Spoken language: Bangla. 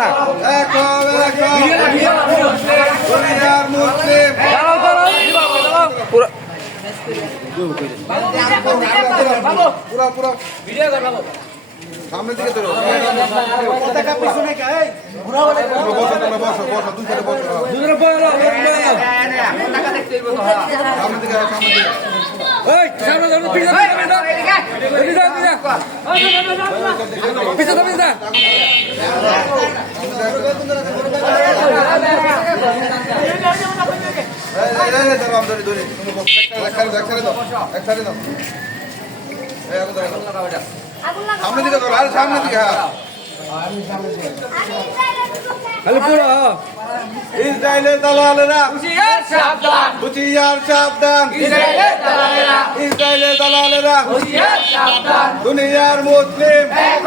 না দুনিয়ার মুসলিম পুরা পুরা পুরা সামনের দিকে ধরো পতাকা পিছনে কে ঘোরা বলে বসো তোমরা বসো বসো দুজনে বসো দুজনে বসো পতাকা দেখতে হইব তো সামনের দিকে ওই সামনে সামনে পিছে পিছে পিছে পিছে সামনে দিকে ধরো আরে সামনে দিকে খালি পুরো ইসরায়েলের দালালেরা হুঁশিয়ার সাবধান হুঁশিয়ার সাবধান ইসরায়েলের দালালেরা ইসরায়েলের দালালেরা হুঁশিয়ার সাবধান দুনিয়ার মুসলিম এক